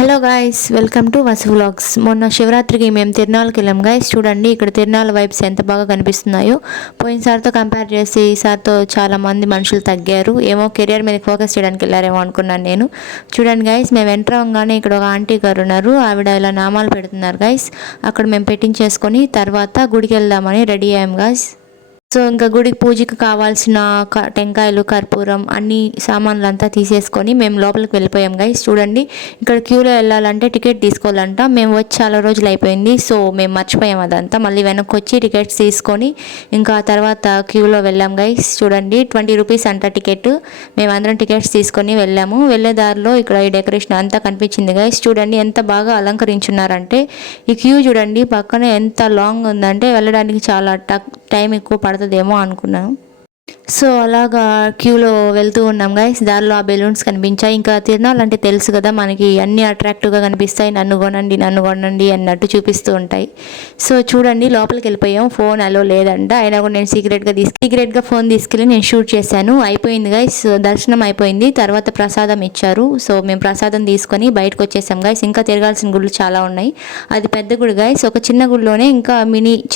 Hello guys, welcome to Vasu vlogs. మొన్న శివరాత్రికి మేము తిరునాళ్ళకి వెళ్ళాం గాయ్స్. చూడండి ఇక్కడ తిరునాళ్ళ వైబ్స్ ఎంత బాగా కనిపిస్తున్నాయో. పోయినసారితో కంపేర్ చేసి ఈసారితో చాలా మంది మనుషులు తగ్గారు. ఏమో కెరియర్ మీద ఫోకస్ చేయడానికి వెళ్ళారేమో అనుకున్నాను నేను. చూడండి గాయ్స్, మేము ఎంటర్ అవ్వగానే ఇక్కడ ఒక ఆంటీ గారు ఉన్నారు. ఆవిడ ఇలా నామాలు పెడుతున్నారు గాయ్స్. అక్కడ మేము పెట్టించేసుకొని తర్వాత గుడికి వెళ్దామని రెడీ అయ్యాం గాయ్స్. సో ఇంకా గుడికి పూజకి కావాల్సిన టెంకాయలు, కర్పూరం, అన్ని సామాన్లు అంతా తీసేసుకొని మేము లోపలికి వెళ్ళిపోయాం గైస్. చూడండి ఇక్కడ క్యూలో వెళ్ళాలంటే టికెట్ తీసుకోవాలంట. మేము వచ్చి చాలా రోజులు అయిపోయింది, సో మేము మర్చిపోయాం అదంతా. మళ్ళీ వెనక్కి వచ్చి టికెట్స్ తీసుకొని ఇంకా తర్వాత క్యూలో వెళ్ళాం గైస్. చూడండి 20 రూపీస్ అంట టికెట్. మేము అందరం టికెట్స్ తీసుకొని వెళ్ళాము. వెళ్ళే దారిలో ఇక్కడ ఈ డెకరేషన్ అంతా కనిపించింది గైస్. చూడండి ఎంత బాగా అలంకరించున్నారంటే. ఈ క్యూ చూడండి పక్కనే ఎంత లాంగ్ ఉందంటే వెళ్ళడానికి చాలా టైం ఎక్కువ పడుతుందేమో అనుకున్నాను. సో అలాగా క్యూలో వెళ్తూ ఉన్నాం గైస్. దారిలో ఆ బెలూన్స్ కనిపించాయి. ఇంకా తిరునాళ్ళు అంటే తెలుసు కదా మనకి, అన్నీ అట్రాక్టివ్గా కనిపిస్తాయి. నన్ను కొనండి అన్నట్టు చూపిస్తూ ఉంటాయి. సో చూడండి లోపలికి వెళ్ళిపోయాం. ఫోన్ అలో లేదంట. అయినా కూడా నేను సీక్రెట్గా ఫోన్ తీసుకెళ్ళి నేను షూట్ చేశాను. అయిపోయింది గైస్, దర్శనం అయిపోయింది. తర్వాత ప్రసాదం ఇచ్చారు. సో మేము ప్రసాదం తీసుకొని బయటకు వచ్చేసాం గైస్. ఇంకా తిరగాల్సిన గుళ్ళు చాలా ఉన్నాయి. అది పెద్ద గుడి గైస్. ఒక చిన్న గుడిలోనే ఇంకా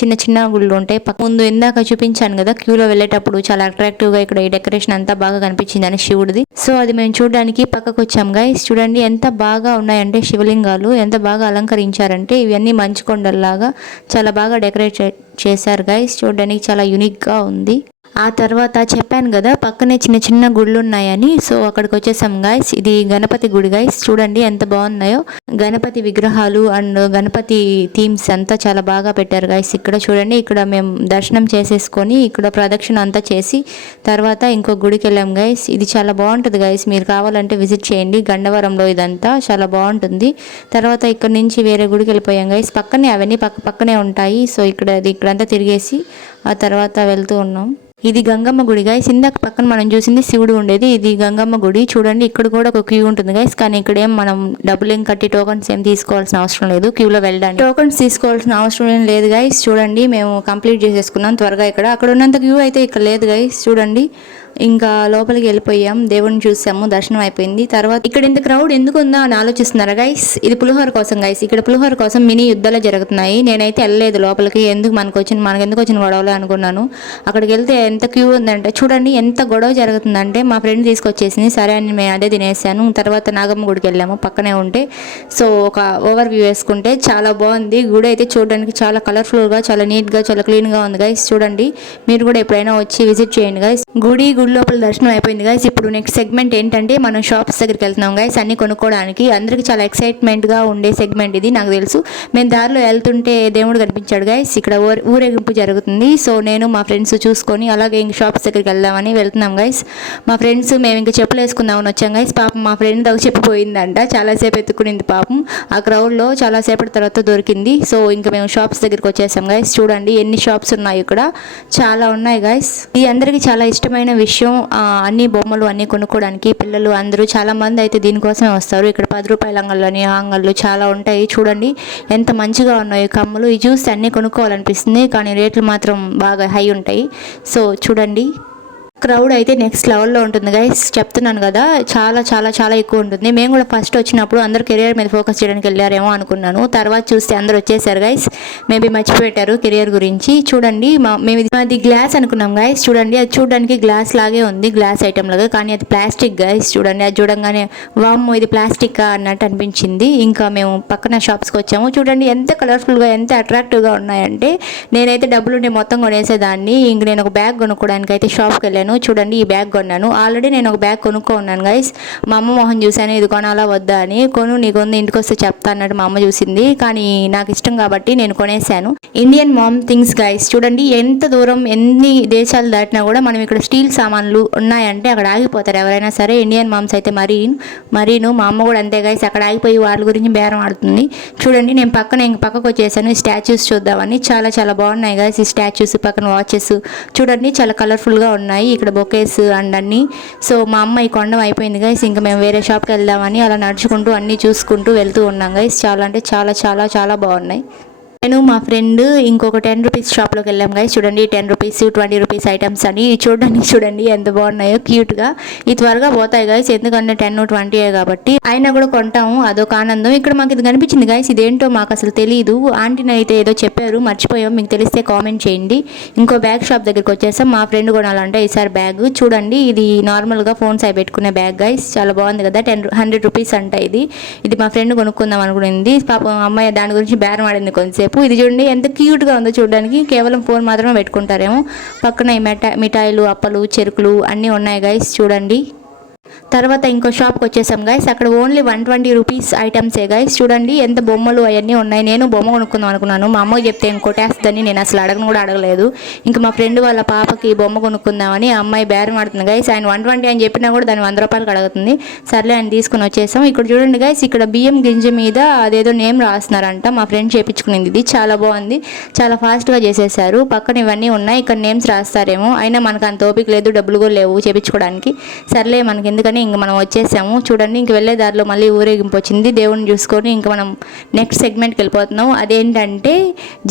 చిన్న గుళ్ళు ఉంటాయి. ముందు ఇందాక చూపించాను కదా క్యూలో వెళ్ళేటప్పుడు చాలా అట్రాక్టివ్గా ఇక్కడ ఈ డెకరేషన్ అంతా బాగా కనిపించింది అని శివుడిది. సో అది మేము చూడడానికి పక్కకు వచ్చాం గైస్. చూడండి ఎంత బాగా ఉన్నాయంటే శివలింగాలు ఎంత బాగా అలంకరించారంటే. ఇవన్నీ మంచు కొండల్లాగా చాలా బాగా డెకరేట్ చేశారు గైస్. చూడడానికి చాలా యూనిక్గా ఉంది. ఆ తర్వాత చెప్పాను కదా పక్కనే చిన్న గుళ్ళు ఉన్నాయని. సో అక్కడికి వచ్చేసాం గైస్. ఇది గణపతి గుడి గైస్. చూడండి ఎంత బాగున్నాయో. గణపతి విగ్రహాలు అండ్ గణపతి థీమ్స్ అంతా చాలా బాగా పెట్టారు గైస్. ఇక్కడ చూడండి, ఇక్కడ మేము దర్శనం చేసేసుకొని ఇక్కడ ప్రదక్షిణ అంతా చేసి తర్వాత ఇంకో గుడికి వెళ్ళాం గైస్. ఇది చాలా బాగుంటుంది గైస్. మీరు కావాలంటే విజిట్ చేయండి. గండవరంలో ఇదంతా చాలా బాగుంటుంది. తర్వాత ఇక్కడ నుంచి వేరే గుడికి వెళ్ళిపోయాం గైస్. పక్కనే అవన్నీ పక్కనే ఉంటాయి. సో ఇక్కడంతా తిరిగేసి ఆ తర్వాత వెళ్తూ ఉన్నాం. ఇది గంగమ్మ గుడి గైస్. ఇందాక పక్కన మనం చూసింది శివుడు ఉండేది. ఇది గంగమ్మ గుడి. చూడండి ఇక్కడ కూడా ఒక క్యూ ఉంటుంది గైస్. కానీ ఇక్కడ మనం డబ్బులు ఏం కట్టి టోకన్స్ ఏం తీసుకోవాల్సిన అవసరం లేదు. క్యూలో వెళ్ళడానికి టోకన్స్ తీసుకోవాల్సిన అవసరం ఏం లేదు గైస్. చూడండి మేము కంప్లీట్ చేసేసుకున్నాం త్వరగా. అక్కడ ఉన్నంత క్యూ అయితే ఇక్కడ లేదు గైస్. చూడండి ఇంకా లోపలికి వెళ్ళిపోయాం. దేవుడిని చూసాము, దర్శనం అయిపోయింది. తర్వాత ఇక్కడ ఇంత క్రౌడ్ ఎందుకు ఉందా అని ఆలోచిస్తున్నారా గైస్? ఇది పులిహోర కోసం గైస్. ఇక్కడ పులిహోర కోసం మినీ యుద్ధాలు జరుగుతున్నాయి. నేనైతే వెళ్ళలేదు లోపలికి. మనకెందుకు వచ్చిన గొడవలు అనుకున్నాను. అక్కడికి వెళ్తే ఎంత క్యూ ఉందంటే చూడండి ఎంత గొడవ జరుగుతుందంటే. మా ఫ్రెండ్ తీసుకొచ్చేసింది, సరే అని మేము అదే తినేసాను. తర్వాత నాగమ్మ గుడికి వెళ్ళాము పక్కనే ఉంటే. సో ఒక ఓవర్ వ్యూ వేసుకుంటే చాలా బాగుంది. గుడి అయితే చూడడానికి చాలా కలర్ఫుల్గా, చాలా నీట్గా, చాలా క్లీన్గా ఉంది గైస్. చూడండి మీరు కూడా ఎప్పుడైనా వచ్చి విజిట్ చేయండి గైస్. గుడి లోపల దర్శనం అయిపోయింది గైస్. ఇప్పుడు నెక్స్ట్ సెగ్మెంట్ ఏంటంటే మనం షాప్స్ దగ్గరికి వెళ్తున్నాం గైస్. అన్ని కొనుక్కోవడానికి. అందరికి చాలా ఎక్సైట్మెంట్గా ఉండే సెగ్మెంట్ ఇది, నాకు తెలుసు. మేము దారిలో వెళ్తుంటే దేవుడు కనిపించాడు గైస్. ఇక్కడ ఊరేగింపు జరుగుతుంది. సో నేను మా ఫ్రెండ్స్ చూసుకొని అలాగే ఇంక షాప్స్ దగ్గరికి వెళ్దామని వెళ్తున్నాం గైస్. మా ఫ్రెండ్స్ మేము ఇంకా చెప్పులు వేసుకుందామని వచ్చాం గైస్. పాపం మా ఫ్రెండ్ దగ్గర చెప్పిపోయిందంట. చాలాసేపు ఎత్తుకునింది పాపం. ఆ క్రౌడ్లో చాలాసేపటి తర్వాత దొరికింది. సో ఇంకా మేము షాప్స్ దగ్గరికి వచ్చేసాం గైస్. చూడండి ఎన్ని షాప్స్ ఉన్నాయి ఇక్కడ, చాలా ఉన్నాయి గైస్. ఇది అందరికీ చాలా ఇష్టమైన విషయం. అన్ని బొమ్మలు అన్ని కొనుక్కోవడానికి పిల్లలు అందరూ చాలా మంది అయితే దీనికోసమే వస్తారు. ఇక్కడ 10 రూపాయల అంగళ్ళు చాలా ఉంటాయి. చూడండి ఎంత మంచిగా ఉన్నాయి కమ్మలు. ఇవి చూస్తే అన్ని కొనుక్కోవాలనిపిస్తుంది, కానీ రేట్లు మాత్రం బాగా హై ఉంటాయి. సో చూడండి క్రౌడ్ అయితే నెక్స్ట్ లెవెల్లో ఉంటుంది గైస్. చెప్తున్నాను కదా, చాలా చాలా చాలా ఎక్కువ ఉంటుంది. మేము కూడా ఫస్ట్ వచ్చినప్పుడు అందరూ కెరియర్ మీద ఫోకస్ చేయడానికి వెళ్ళారేమో అనుకున్నాను. తర్వాత చూస్తే అందరూ వచ్చేసారు గైస్. మేబీ మర్చిపెట్టారు కెరియర్ గురించి. చూడండి మేము అది గ్లాస్ అనుకున్నాం గైస్. చూడండి అది చూడడానికి గ్లాస్ లాగే ఉంది, గ్లాస్ ఐటమ్ లాగా, కానీ అది ప్లాస్టిక్ గైస్. చూడండి అది చూడంగానే వామ్మో ఇది ప్లాస్టిక్ అన్నట్టు అనిపించింది. ఇంకా మేము పక్కన షాప్స్కి వచ్చాము. చూడండి ఎంత కలర్ఫుల్గా, ఎంత అట్రాక్టివ్గా ఉన్నాయంటే. నేనైతే డబ్బులుంటే మొత్తం కొనేసేదాన్ని. ఇంక నేను ఒక బ్యాగ్ కొనుక్కోవడానికి అయితే షాప్కి వెళ్ళాను. చూడండి ఈ బ్యాగ్ కొన్నాను. ఆల్రెడీ నేను ఒక బ్యాగ్ కొనుక్కున్నాను గైస్. మా అమ్మ మొహం చూశాను, ఇది కొనాలా వద్దా అని. నీకు ఇంటికి వస్తే చెప్తా అన్నట్టు మా అమ్మ చూసింది, కానీ నాకు ఇష్టం కాబట్టి నేను కొనేసాను. Indian mom things guys. చూడండి ఎంత దూరం ఎన్ని దేశాలు దాటినా కూడా మనం ఇక్కడ స్టీల్ సామాన్లు ఉన్నాయంటే అక్కడ ఆగిపోతారు ఎవరైనా సరే. ఇండియన్ మామ్స్ అయితే మరీను మా అమ్మ కూడా అంతే గైస్. అక్కడ ఆగిపోయి వాళ్ళ గురించి బేరం ఆడుతుంది. చూడండి నేను పక్కకు వచ్చేసాను ఈ స్టాచ్యూస్ చూద్దామని. చాలా చాలా బాగున్నాయి గైస్ ఈ స్టాచ్యూస్. పక్కన వాచెస్ చూడండి చాలా కలర్ఫుల్గా ఉన్నాయి. ఇక్కడ బొకేస్ అండ్ అన్నీ. సో మా అమ్మ ఈ కొండం అయిపోయింది గైస్. ఇంకా మేము వేరే షాప్కి వెళ్దామని అలా నడుచుకుంటూ అన్నీ చూసుకుంటూ వెళ్తూ ఉన్నాం గైస్. చాలా అంటే చాలా చాలా చాలా బాగున్నాయి. నేను మా ఫ్రెండ్ ఇంకొక 10 రూపీస్ షాప్లోకి వెళ్ళాం గైస్. చూడండి 10 రూపీస్ 20 రూపీస్ ఐటమ్స్ అని చూడండి ఎంత బాగున్నాయో క్యూట్గా. ఇది త్వరగా పోతాయి గైస్, ఎందుకంటే 10 20 కాబట్టి. అయినా కూడా కొంటాము, అదొక ఆనందం. ఇక్కడ మాకు ఇది కనిపించింది గైస్, ఇదేంటో మాకు అసలు తెలియదు. ఆంటీని అయితే ఏదో చెప్పారు, మర్చిపోయాం. మీకు తెలిస్తే కామెంట్ చేయండి. ఇంకో బ్యాగ్ షాప్ దగ్గరికి వచ్చేసాం. మా ఫ్రెండ్ కొనాలంటే ఈసారి బ్యాగ్ చూడండి, ఇది నార్మల్గా ఫోన్స్ అవి పెట్టుకునే బ్యాగ్ గైస్. చాలా బాగుంది కదా, 100 రూపీస్ అంట. ఇది మా ఫ్రెండ్ కొనుక్కుందాం అనుకునింది. పాపం అమ్మాయి దాని గురించి బేరం ఆడింది కొంతసేపు. ఇది చూడండి ఎంత క్యూట్గా ఉందో చూడడానికి. కేవలం ఫోన్ మాత్రమే పెట్టుకుంటారేమో. పక్కన ఈ మిఠాయిలు, అప్పలు, చెరుకులు అన్నీ ఉన్నాయి గైస్ చూడండి. తర్వాత ఇంకో షాప్కి వచ్చేసాం గైస్. అక్కడ ఓన్లీ 120 రూపీస్ ఐటమ్సే గైస్. చూడండి ఎంత బొమ్మలు అవన్నీ ఉన్నాయి. నేను బొమ్మ కొనుక్కుందాం అనుకున్నాను, మా అమ్మకి చెప్తే ఇంకొట్టేస్తుందని నేను అసలు అడగలేదు. ఇంకా మా ఫ్రెండ్ వాళ్ళ పాపకి బొమ్మ కొనుక్కుందామని ఆ అమ్మాయి బేరం ఆడుతుంది గైస్. ఆయన 120 అని చెప్పినా కూడా దాన్ని 100 రూపాయలకి అడుగుతుంది. సర్లే ఆయన తీసుకుని వచ్చేసాం. ఇక్కడ చూడండి గైస్, ఇక్కడ బియ్యం గింజ మీద అదేదో నేమ్ రాస్తున్నారంట. మా ఫ్రెండ్ చేపించుకునింది. ఇది చాలా బాగుంది, చాలా ఫాస్ట్గా చేసేసారు. పక్కన ఇవన్నీ ఉన్నాయి, ఇక్కడ నేమ్స్ రాస్తారేమో. అయినా మనకు అంత ఓపిక లేదు, డబ్బులు కూడా లేవు చేపించుకోవడానికి. సర్లే మనకి ఎందుకని ఇంక మనం వచ్చేసాము. చూడండి ఇంక వెళ్ళే దారిలో మళ్ళీ ఊరేగింపు వచ్చింది. దేవుడిని చూసుకొని ఇంకా మనం నెక్స్ట్ సెగ్మెంట్కి వెళ్ళిపోతున్నాం. అదేంటంటే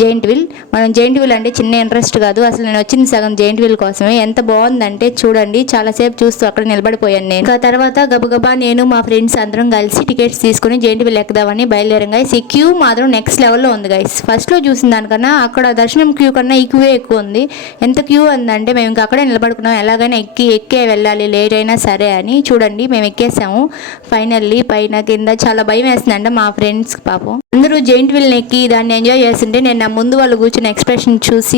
జెయింట్ వీల్. మనం జెయింట్ వీల్ అంటే చిన్న ఇంట్రెస్ట్ కాదు, అసలు నేను వచ్చింది సగం జెయింట్ వీల్ కోసమే. ఎంత బాగుందంటే చూడండి, చాలాసేపు చూస్తూ అక్కడ నిలబడిపోయాను నేను. ఇంకా తర్వాత గబగబా నేను మా ఫ్రెండ్స్ అందరం కలిసి టికెట్స్ తీసుకుని జెయింట్ వీల్ ఎక్కుదామని బయలుదేరాం గైస్. ఈ క్యూ మాత్రం నెక్స్ట్ లెవెల్లో ఉంది గైస్. ఫస్ట్లో చూసిన దానికన్నా అక్కడ దర్శనం క్యూ కన్నా ఈ క్యూ ఎక్కువ ఉంది. ఎంత క్యూ ఉందంటే మేము ఇంకా అక్కడే నిలబడుకున్నాం, ఎలాగైనా ఎక్కే వెళ్ళాలి, లేట్ అయినా సరే అని. చూడండి మేము ఎక్కేసాము ఫైనల్లీ. పైన కింద చాలా భయం వేస్తుందంట మా ఫ్రెండ్స్ పాపం. అందరూ జెయింట్ వీల్ని ఎక్కి దాన్ని ఎంజాయ్ చేస్తుంటే నేను నా ముందు వాళ్ళు కూర్చున్న ఎక్స్ప్రెషన్ చూసి